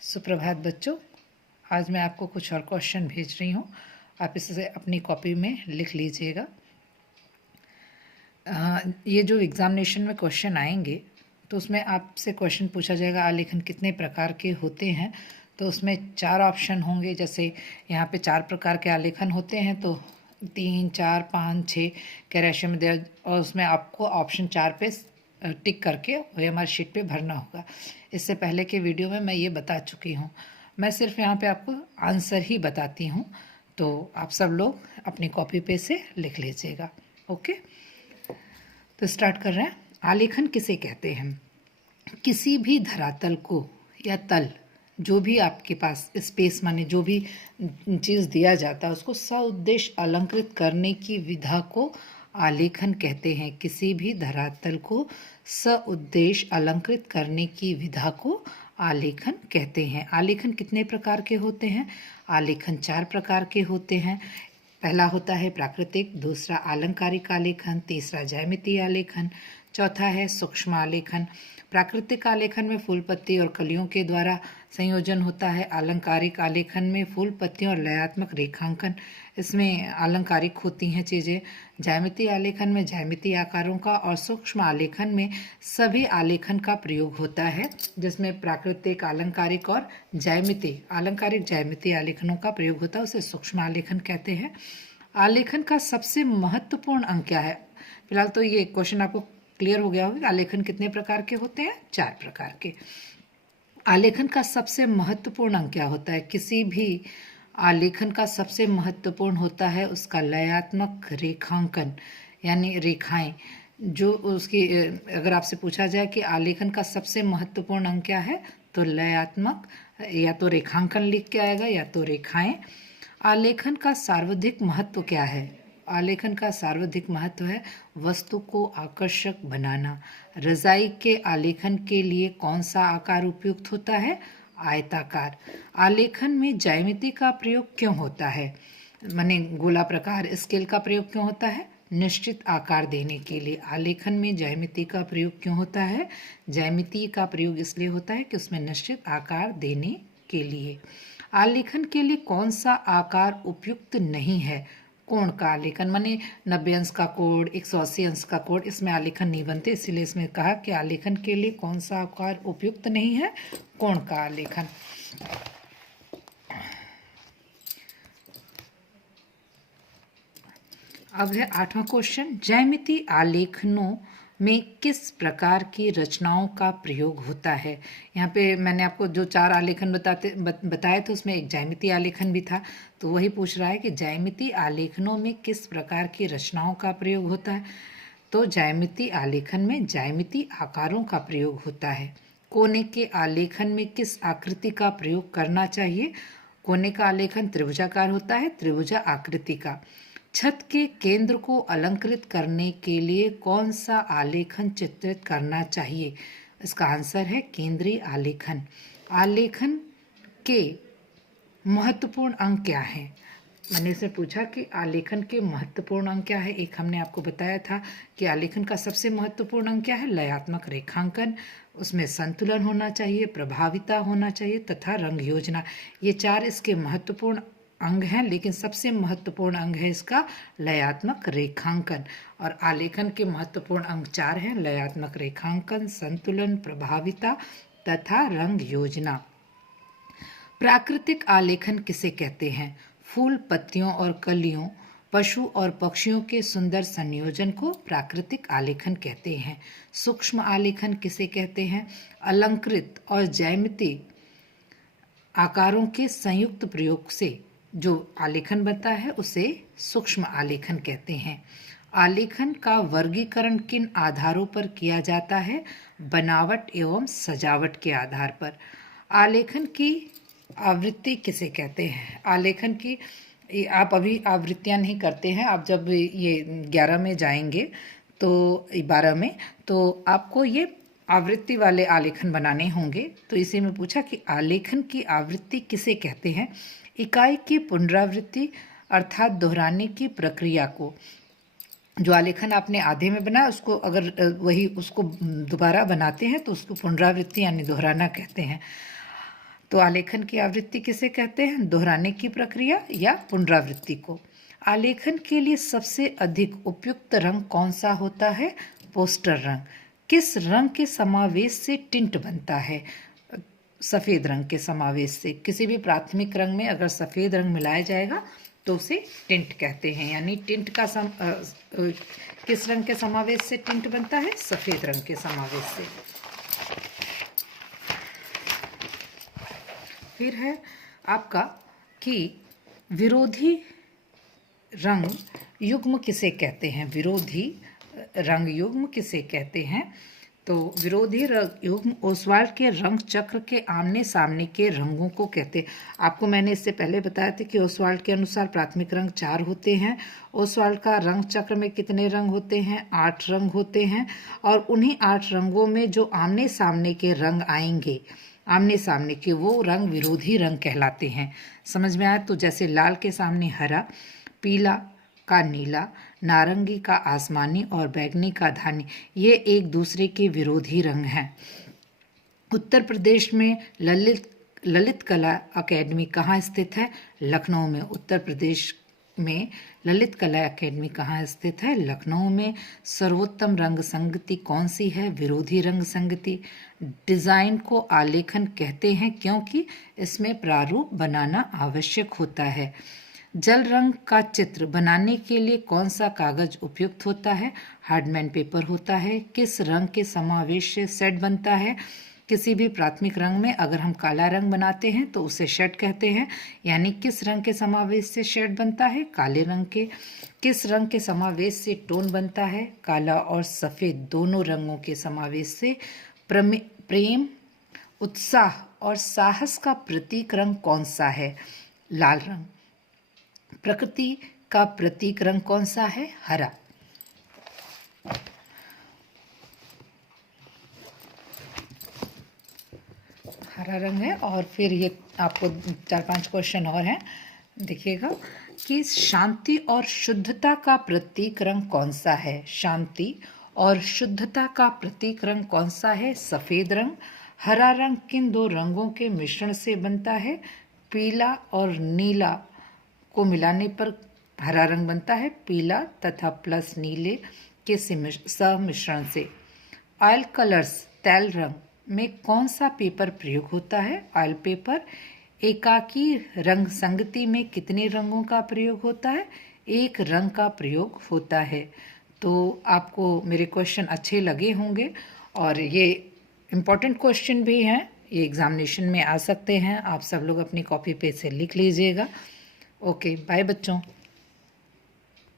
सुप्रभात बच्चों। आज मैं आपको कुछ और क्वेश्चन भेज रही हूँ, आप इसे अपनी कॉपी में लिख लीजिएगा। ये जो एग्ज़ामिनेशन में क्वेश्चन आएंगे तो उसमें आपसे क्वेश्चन पूछा जाएगा आलेखन कितने प्रकार के होते हैं। तो उसमें 4 ऑप्शन होंगे, जैसे यहाँ पे 4 प्रकार के आलेखन होते हैं तो 3, 4, 5, 6 के रेशियो में दे, और उसमें आपको ऑप्शन 4 पे टिक करके OMR शीट पे भरना होगा। इससे पहले के वीडियो में मैं ये बता चुकी हूँ, मैं सिर्फ यहाँ पे आपको आंसर ही बताती हूँ, तो आप सब लोग अपनी कॉपी पे से लिख लीजिएगा। ओके, तो स्टार्ट कर रहे हैं। आलेखन किसे कहते हैं? किसी भी धरातल को या तल, जो भी आपके पास स्पेस माने जो भी चीज़ दिया जाता है उसको सउद्देश्य अलंकृत करने की विधा को आलेखन कहते हैं। किसी भी धरातल को सउद्देश्य अलंकृत करने की विधा को आलेखन कहते हैं। आलेखन कितने प्रकार के होते हैं? आलेखन 4 प्रकार के होते हैं। पहला होता है प्राकृतिक, दूसरा अलंकारिक आलेखन, तीसरा ज्यामितीय आलेखन, चौथा है सूक्ष्म आलेखन। प्राकृतिक आलेखन में फूल पत्ती और कलियों के द्वारा संयोजन होता है। अलंकारिक आलेखन में फूल पत्तियों और लयात्मक रेखांकन, इसमें अलंकारिक होती हैं चीज़ें। ज्यामितीय आलेखन में ज्यामितीय आकारों का और सूक्ष्म आलेखन में सभी आलेखन का प्रयोग होता है, जिसमें प्राकृतिक, अलंकारिक और अलंकारिक ज्यामितीय आलेखनों का प्रयोग होता है, उसे सूक्ष्म आलेखन कहते हैं। आलेखन का सबसे महत्वपूर्ण अंग क्या है? फिलहाल तो ये क्वेश्चन आपको क्लियर हो गया होगा। आलेखन कितने प्रकार के होते हैं? 4 प्रकार के। आलेखन का सबसे महत्वपूर्ण अंग क्या होता है? किसी भी आलेखन का सबसे महत्वपूर्ण होता है उसका लयात्मक रेखांकन, यानी रेखाएं जो उसकी, अगर आपसे पूछा जाए कि आलेखन का सबसे महत्वपूर्ण अंग क्या है, तो लयात्मक, या तो रेखांकन लिख के आएगा या तो रेखाएं। आलेखन का सर्वाधिक महत्व क्या है? आलेखन का सर्वाधिक महत्व है वस्तु को आकर्षक बनाना। रजाई के आलेखन के लिए कौन सा आकार उपयुक्त होता है? आयताकार। आलेखन में ज्यामिति का प्रयोग क्यों होता है? माने गोलाप्रकार स्केल का प्रयोग क्यों होता है? निश्चित आकार देने के लिए। आलेखन में ज्यामिति का प्रयोग क्यों होता है? ज्यामिति का प्रयोग इसलिए होता है कि उसमें निश्चित आकार देने के लिए। आलेखन के लिए कौन सा आकार उपयुक्त नहीं है? कोण का आलेखन, माने 90 अंश का कोण, 180 अंश का कोण, इसमें आलेखन नहीं बनते, इसीलिए इसमें कहा कि आलेखन के लिए कौन सा आकार उपयुक्त नहीं है? कोण का आलेखन। अब है 8वां क्वेश्चन, ज्यामितीय आलेखनों में किस प्रकार की रचनाओं का प्रयोग होता है? यहाँ पे मैंने आपको जो 4 आलेखन बताए थे उसमें एक ज्यामितीय आलेखन भी था, तो वही पूछ रहा है कि ज्यामितीय आलेखनों में किस प्रकार की रचनाओं का प्रयोग होता है। तो ज्यामितीय आलेखन में ज्यामितीय आकारों का प्रयोग होता है। कोने के आलेखन में किस आकृति का प्रयोग करना चाहिए? कोने का आलेखन त्रिभुजाकार होता है, त्रिभुजा आकृति का। छत के केंद्र को अलंकृत करने के लिए कौन सा आलेखन चित्रित करना चाहिए? इसका आंसर है केंद्रीय आलेखन। आलेखन के महत्वपूर्ण अंग क्या है? मैंने से पूछा कि आलेखन के महत्वपूर्ण अंग क्या है। एक हमने आपको बताया था कि आलेखन का सबसे महत्वपूर्ण अंग क्या है? लयात्मक रेखांकन, उसमें संतुलन होना चाहिए, प्रभाविता होना चाहिए तथा रंग योजना। ये 4 इसके महत्वपूर्ण अंग हैं, लेकिन सबसे महत्वपूर्ण अंग है इसका लयात्मक रेखांकन। और आलेखन के महत्वपूर्ण अंग 4 हैं: लयात्मक रेखांकन, संतुलन, प्रभाविता तथा रंग योजना। प्राकृतिक आलेखन किसे कहते हैं? फूल, पत्तियों और कलियों, पशु और पक्षियों के सुंदर संयोजन को प्राकृतिक आलेखन कहते हैं। सूक्ष्म आलेखन किसे कहते हैं? अलंकृत और ज्यामितीय आकारों के संयुक्त प्रयोग से जो आलेखन बनता है उसे सूक्ष्म आलेखन कहते हैं। आलेखन का वर्गीकरण किन आधारों पर किया जाता है? बनावट एवं सजावट के आधार पर। आलेखन की आवृत्ति किसे कहते हैं? आलेखन की, आप अभी आवृत्तियां नहीं करते हैं, आप जब ये 11 में जाएंगे तो 12 में, तो आपको ये आवृत्ति वाले आलेखन बनाने होंगे। तो इसी में पूछा कि आलेखन की आवृत्ति किसे कहते हैं? इकाई की पुनरावृत्ति अर्थात दोहराने की प्रक्रिया को, जो आलेखन आपने आधे में बनाया उसको अगर वही उसको दोबारा बनाते हैं तो उसको पुनरावृत्ति यानी दोहराना कहते हैं। तो आलेखन की आवृत्ति किसे कहते हैं? दोहराने की प्रक्रिया या पुनरावृत्ति को। आलेखन के लिए सबसे अधिक उपयुक्त रंग कौन सा होता है? पोस्टर रंग। किस रंग के समावेश से टिंट बनता है? सफ़ेद रंग के समावेश से। किसी भी प्राथमिक रंग में अगर सफ़ेद रंग मिलाया जाएगा तो उसे टिंट कहते हैं। यानी टिंट का किस रंग के समावेश से टिंट बनता है? सफ़ेद रंग के समावेश से। फिर है आपका कि विरोधी रंग युग्म किसे कहते हैं? विरोधी रंग युग्म किसे कहते हैं? तो विरोधी रंग युग्म ओसवाल्ड के रंग चक्र के आमने सामने के रंगों को कहते हैं। आपको मैंने इससे पहले बताया था कि ओसवाल्ड के अनुसार प्राथमिक रंग 4 होते हैं। ओसवाल्ड का रंग चक्र में कितने रंग होते हैं? 8 रंग होते हैं। और उन्हीं 8 रंगों में जो आमने सामने के रंग आएंगे, आमने सामने के, वो रंग विरोधी रंग कहलाते हैं। समझ में आया? तो जैसे लाल के सामने हरा, पीला का नीला, नारंगी का आसमानी और बैंगनी का धानी, ये एक दूसरे के विरोधी रंग हैं। उत्तर प्रदेश में ललित कला अकेडमी कहाँ स्थित है? लखनऊ में। उत्तर प्रदेश में ललित कला अकेडमी कहाँ स्थित है? लखनऊ में। सर्वोत्तम रंग संगति कौन सी है? विरोधी रंग संगति। डिज़ाइन को आलेखन कहते हैं क्योंकि इसमें प्रारूप बनाना आवश्यक होता है। जल रंग का चित्र बनाने के लिए कौन सा कागज उपयुक्त होता है? हार्डमैन पेपर होता है। किस रंग के समावेश से शेड बनता है? किसी भी प्राथमिक रंग में अगर हम काला रंग बनाते हैं तो उसे शेड कहते हैं। यानी किस रंग के समावेश से शेड बनता है? काले रंग के। किस रंग के समावेश से टोन बनता है? काला और सफ़ेद दोनों रंगों के समावेश से। प्रेम, उत्साह और साहस का प्रतीक रंग कौन सा है? लाल रंग। प्रकृति का प्रतीक रंग कौन सा है? हरा। हरा रंग है। और फिर ये आपको 4-5 क्वेश्चन और हैं, देखिएगा कि शांति और शुद्धता का प्रतीक रंग कौन सा है? शांति और शुद्धता का प्रतीक रंग कौन सा है? सफ़ेद रंग। हरा रंग किन 2 रंगों के मिश्रण से बनता है? पीला और नीला को मिलाने पर हरा रंग बनता है। पीला तथा प्लस नीले के सम्मिश्रण से। ऑयल कलर्स तेल रंग में कौन सा पेपर प्रयोग होता है? Oil paper. एकाकी रंग संगति में कितने रंगों का प्रयोग होता है? 1 रंग का प्रयोग होता है। तो आपको मेरे क्वेश्चन अच्छे लगे होंगे और ये इम्पॉर्टेंट क्वेश्चन भी हैं, ये एग्जामिनेशन में आ सकते हैं। आप सब लोग अपनी कॉपी पे से लिख लीजिएगा। ओके, बाय बच्चों।